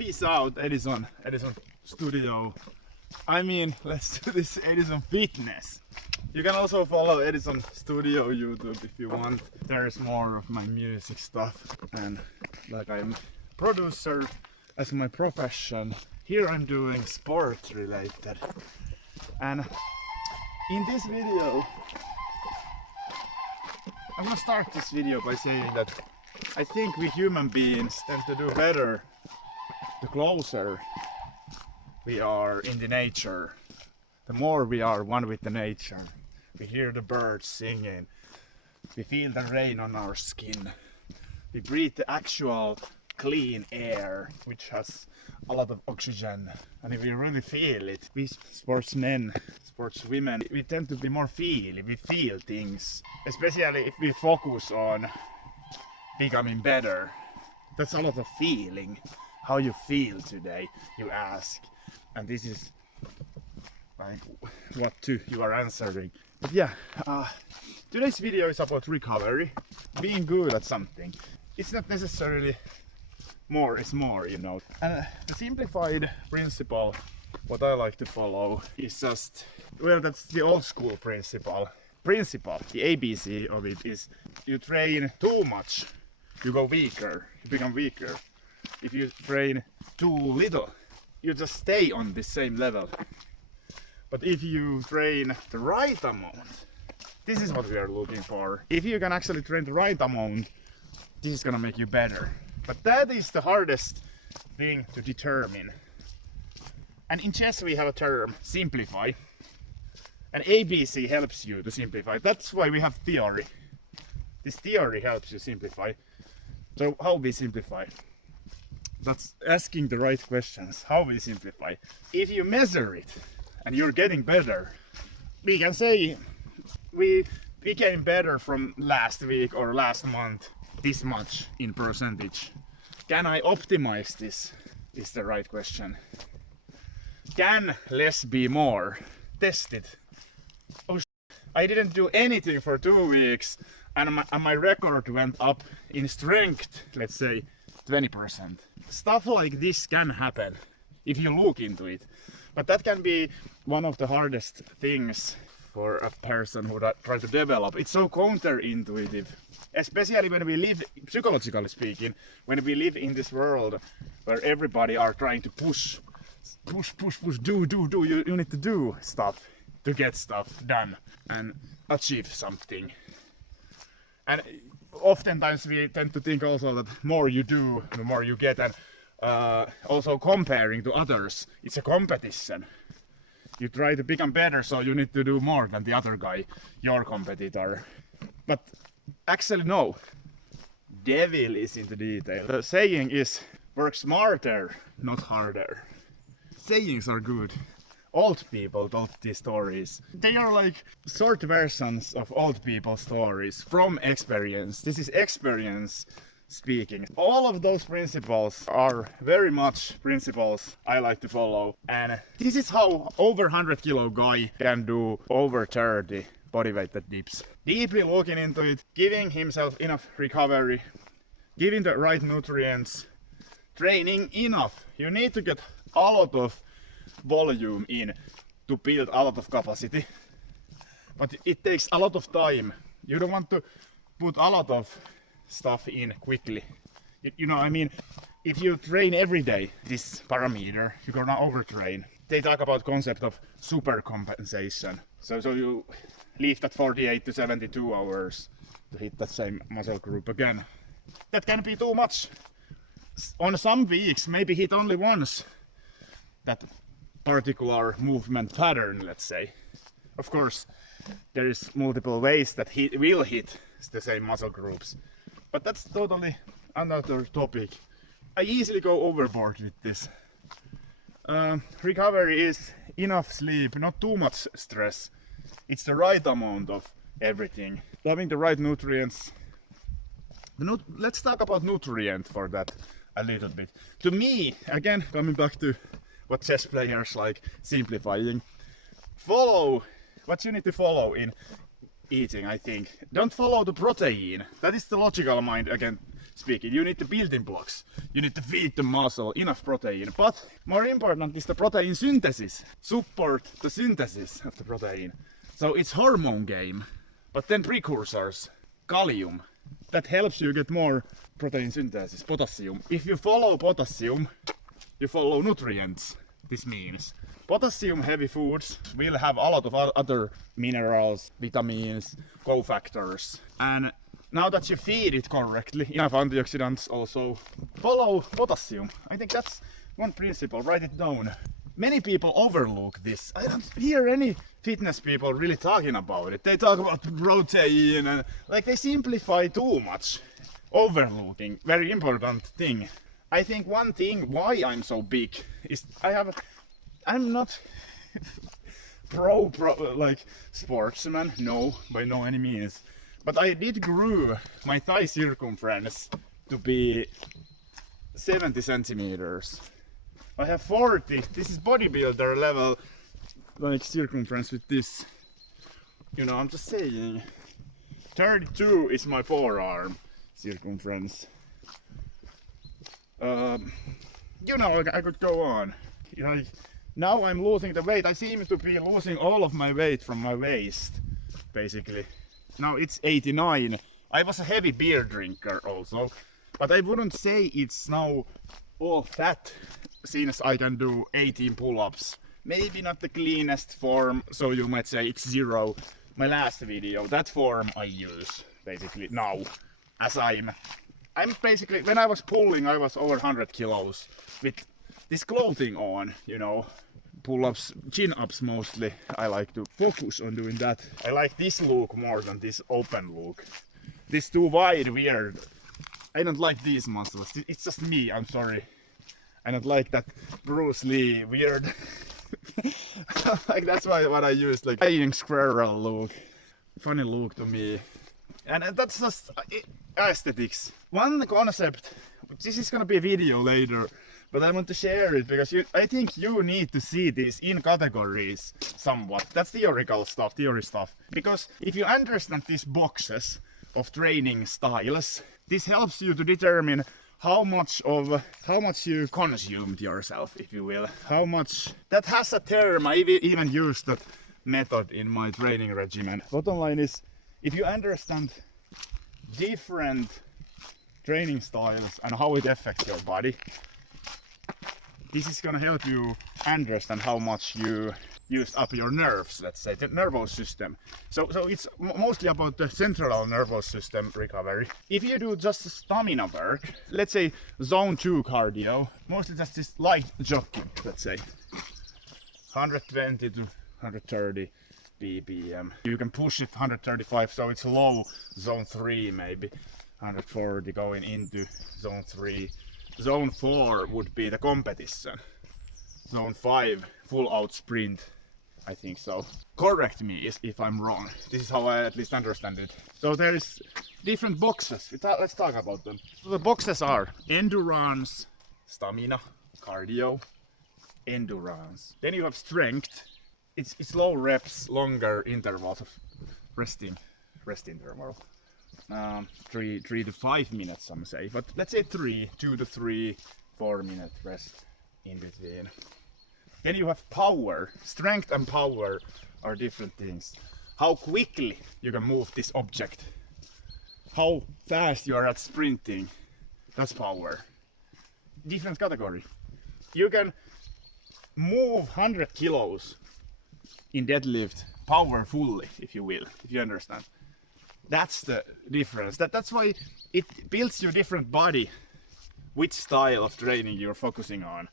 Peace out, Edizon Studio. I mean, let's do this Edizon Fitness. You can also follow Edizon Studio YouTube if you want. There's more of my music stuff, and like I'm producer as my profession. Here I'm doing sport related. And in this video, I'm gonna start this video by saying that I think we human beings tend to do better the closer we are in the nature. The more we are one with the nature. We hear the birds singing. We feel the rain on our skin. We breathe the actual clean air, which has a lot of oxygen. And if we really feel it, we sportsmen, sportswomen, we tend to be more feely. We feel things. Especially if we focus on becoming better. That's a lot of feeling. How you feel today, you ask. And this is like what you are answering. But yeah, today's video is about recovery, being good at something. It's not necessarily more is more, you know. And the simplified principle, what I like to follow, is just, well, that's the old school principle. The ABC of it is you train too much, you go weaker, you become weaker. If you train too little, you just stay on the same level. But if you train the right amount, this is what we are looking for. If you can actually train the right amount, this is gonna make you better. But that is the hardest thing to determine. And in chess we have a term, simplify. And ABC helps you to simplify. That's why we have theory. This theory helps you simplify. So how we simplify? That's asking the right questions. How we simplify? If you measure it and you're getting better, we can say we became better from last week or last month this much in percentage. Can I optimize this? Is the right question. Can less be more? Test it. Oh, I didn't do anything for 2 weeks and my record went up in strength, let's say 20%. Stuff like this can happen if you look into it. But that can be one of the hardest things for a person who try to develop. It's so counterintuitive. Especially when we live, psychologically speaking, when we live in this world where everybody are trying to push, do. You need to do stuff to get stuff done and achieve something. And oftentimes we tend to think also that more you do, the more you get, and also comparing to others. It's a competition. You try to become better, so you need to do more than the other guy, your competitor. But actually no, devil is in the detail. The saying is, work smarter, not harder. Sayings are good. Old people told these stories. They are like short versions of old people's stories from experience. This is experience speaking. All of those principles are very much principles I like to follow. And this is how over 100 kilo guy can do over 30 bodyweight dips. Deeply looking into it, giving himself enough recovery, giving the right nutrients, training enough. You need to get a lot of volume in to build a lot of capacity, but it takes a lot of time. You don't want to put a lot of stuff in quickly. You know, I mean, if you train every day this parameter, you're gonna overtrain. They talk about concept of supercompensation. So you lift at 48 to 72 hours to hit that same muscle group again. That can be too much. On some weeks, maybe hit only once that particular movement pattern, let's say. Of course, there is multiple ways that he will hit the same muscle groups, but that's totally another topic. I easily go overboard with this. Recovery is enough sleep, not too much stress. It's the right amount of everything. Having the right nutrients. Let's talk about nutrient for that a little bit. To me, again, coming back to what chess players like simplifying, follow what you need to follow in eating, I think. Don't follow the protein. That is the logical mind again. speaking. You need the building blocks. You need to feed the muscle enough protein. But more important is the protein synthesis. Support the synthesis of the protein. So it's hormone game. But then precursors, calcium, that helps you get more protein synthesis, potassium. If you follow potassium, you follow nutrients. This means potassium heavy foods will have a lot of other minerals, vitamins, cofactors. And now that you feed it correctly, enough antioxidants also, follow potassium. I think that's one principle, write it down. Many people overlook this. I don't hear any fitness people really talking about it. They talk about protein and like they simplify too much. Overlooking, very important thing. I think one thing why I'm so big is I'm not pro like sportsman, no, by no any means. But I did grow my thigh circumference to be 70 centimeters. I have 40, this is bodybuilder level, like circumference with this. You know, I'm just saying. 32 is my forearm circumference. You know, I could go on. You know, now I'm losing the weight. I seem to be losing all of my weight from my waist, basically. Now it's 89. I was a heavy beer drinker also, but I wouldn't say it's now all fat, since I can do 18 pull-ups. Maybe not the cleanest form, so you might say it's 0. My last video, that form I use basically now, as I'm basically, when I was pulling, I was over 100 kilos with this clothing on, you know, pull-ups, chin-ups mostly. I like to focus on doing that. I like this look more than this open look. This too wide, weird. I don't like these muscles. It's just me, I'm sorry. I don't like that Bruce Lee weird. Like that's why what I use, like flying squirrel look. Funny look to me. And that's just aesthetics. One concept, this is gonna be a video later, but I want to share it because I think you need to see this in categories somewhat. That's theoretical stuff, theory stuff. Because if you understand these boxes of training styles, this helps you to determine how much you consumed yourself, if you will. How much, that has a term, I even used that method in my training regimen. Bottom line is, if you understand different training styles and how it affects your body, this is gonna help you understand how much you used up your nerves, let's say, the nervous system. So it's mostly about the central nervous system recovery. If you do just stamina work, let's say zone 2 cardio, mostly just this light jogging, let's say, 120 to 130 BPM. You can push it 135, so it's low, zone 3 maybe, 140 going into zone 3. Zone 4 would be the competition. Zone 5, full out sprint. I think so. Correct me if I'm wrong. This is how I at least understand it. So there is different boxes. Let's talk about them. So the boxes are endurance, stamina, cardio, endurance. Then you have strength. It's low reps, longer intervals of rest interval. 3 to 5 minutes, some say. But let's say 2 to 3, 4 minute rest in between. Then you have power. Strength and power are different things. How quickly you can move this object. How fast you are at sprinting. That's power. Different category. You can move 100 kilos in deadlift powerfully, if you will, if you understand. That's the difference. That's why it builds your different body, which style of training you're focusing on.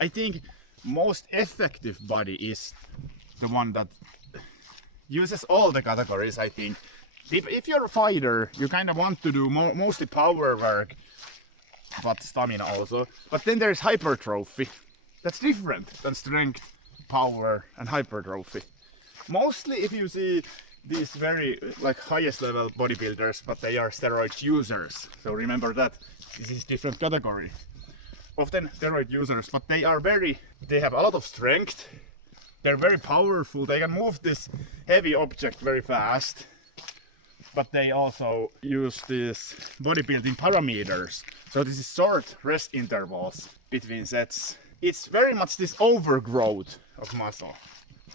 I think most effective body is the one that uses all the categories, I think. If you're a fighter, you kind of want to do mostly power work, but stamina also. But then there's hypertrophy. That's different than strength, power and hypertrophy. Mostly if you see these very like highest level bodybuilders, but they are steroid users. So remember that this is different category. Often steroid users, but they have a lot of strength. They're very powerful. They can move this heavy object very fast. but they also use these bodybuilding parameters. So this is short rest intervals between sets. It's very much this overgrowth of muscle.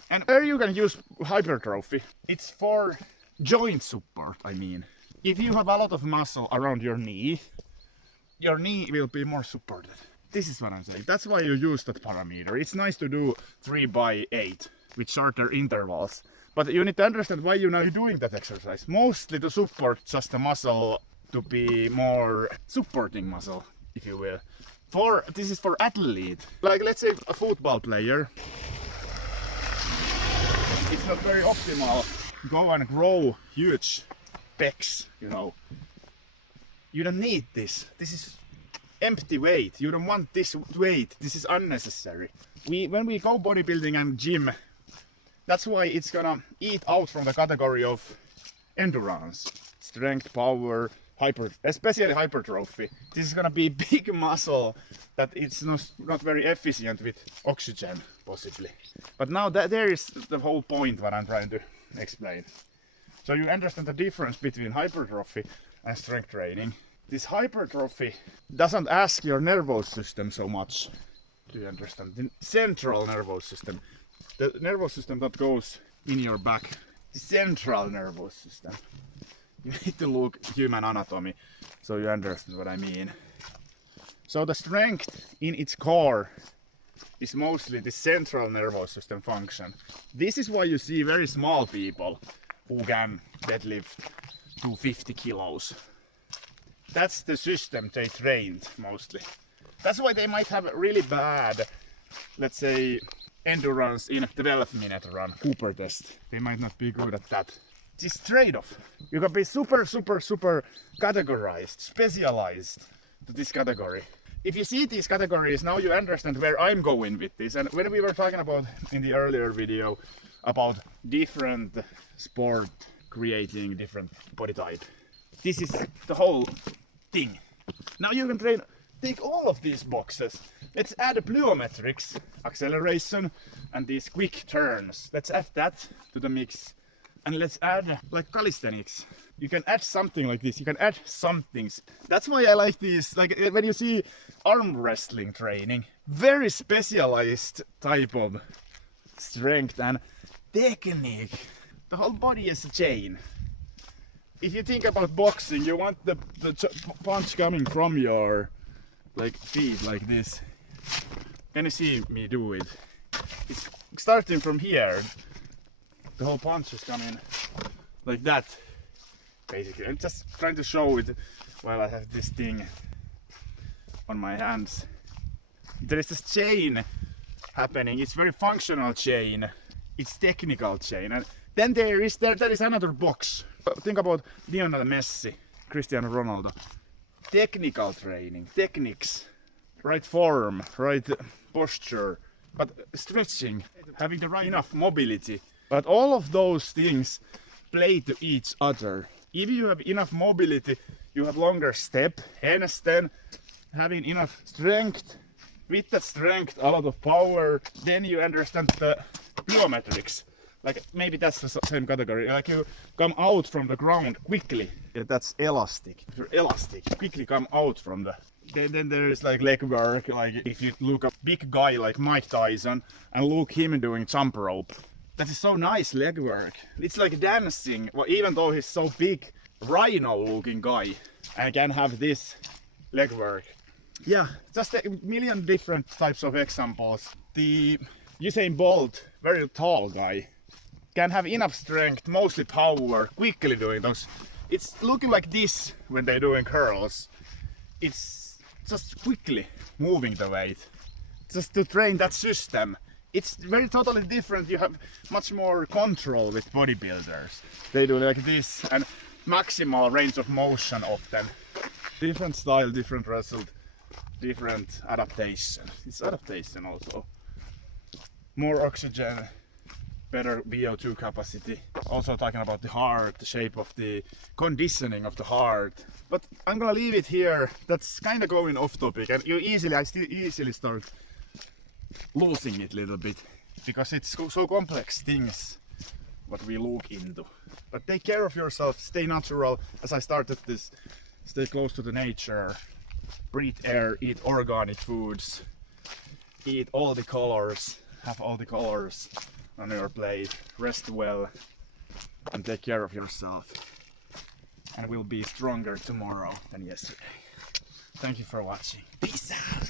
And there you can use hypertrophy. It's for joint support, I mean. If you have a lot of muscle around your knee will be more supported. This is what I'm saying. That's why you use that parameter. It's nice to do 3x8 with shorter intervals. But you need to understand why you're not doing that exercise. Mostly to support just the muscle, to be more supporting muscle, if you will. This is for athlete. Like let's say a football player. It's not very optimal to go and grow huge pecs, you know. You don't need this. This is empty weight. You don't want this weight. This is unnecessary. When we go bodybuilding and gym, that's why it's gonna eat out from the category of endurance, strength, power, especially hypertrophy. This is gonna be big muscle that it's not very efficient with oxygen, possibly. But now there is the whole point what I'm trying to explain. So you understand the difference between hypertrophy and strength training. This hypertrophy doesn't ask your nervous system so much. Do you understand? The central nervous system. The nervous system that goes in your back. The central nervous system. You need to look human anatomy so you understand what I mean. So the strength in its core is mostly the central nervous system function. This is why you see very small people who can deadlift 250 kilos. That's the system they trained mostly. That's why they might have a really bad, let's say, endurance in a 12-minute run, Cooper test. They might not be good at that. This trade-off. You can be super categorized, specialized to this category. If you see these categories, now you understand where I'm going with this. And when we were talking about in the earlier video about different sport creating different body type, this is the whole thing. Now you can take all of these boxes. Let's add plyometrics, acceleration, and these quick turns. Let's add that to the mix. And let's add like calisthenics. You can add something like this. You can add some things. That's why I like these. Like when you see arm wrestling training, very specialized type of strength and technique. The whole body is a chain. If you think about boxing, you want the punch coming from your like feet like this. Can you see me do it? It's starting from here. The whole punch is coming like that, basically. I'm just trying to show it while I have this thing on my hands. There is this chain happening. It's very functional chain. It's technical chain. And then there is another box. Think about Lionel Messi, Cristiano Ronaldo. Technical training, techniques, right form, right posture, but stretching, having the right enough mobility. But all of those things play to each other. If you have enough mobility, you have longer step, handstand, having enough strength. With that strength, a lot of power, then you understand the plyometrics. Like maybe that's the same category. Like you come out from the ground quickly. Yeah, that's elastic. If you're elastic, quickly come out from the. Then there is like leg work. Like if you look a big guy like Mike Tyson and look him doing jump rope. That is so nice leg work. It's like dancing, well, even though he's so big, rhino-looking guy, and can have this leg work. Yeah, just a million different types of examples. The Usain Bolt, very tall guy, can have enough strength, mostly power, quickly doing those. It's looking like this when they're doing curls. It's just quickly moving the weight, just to train that system. It's very totally different. You have much more control with bodybuilders. They do like this and maximal range of motion often. Different style, different result, different adaptation. It's adaptation also. More oxygen, better VO2 capacity. Also talking about the heart, the shape of the conditioning of the heart. But I'm gonna leave it here. That's kind of going off topic, and I still easily start losing it a little bit because it's so complex things what we look into. But take care of yourself, stay natural. As I started this, stay close to the nature, breathe air, eat organic foods, eat all the colors, have all the colors on your plate, rest well, and take care of yourself. And we'll be stronger tomorrow than yesterday. Thank you for watching. Peace out.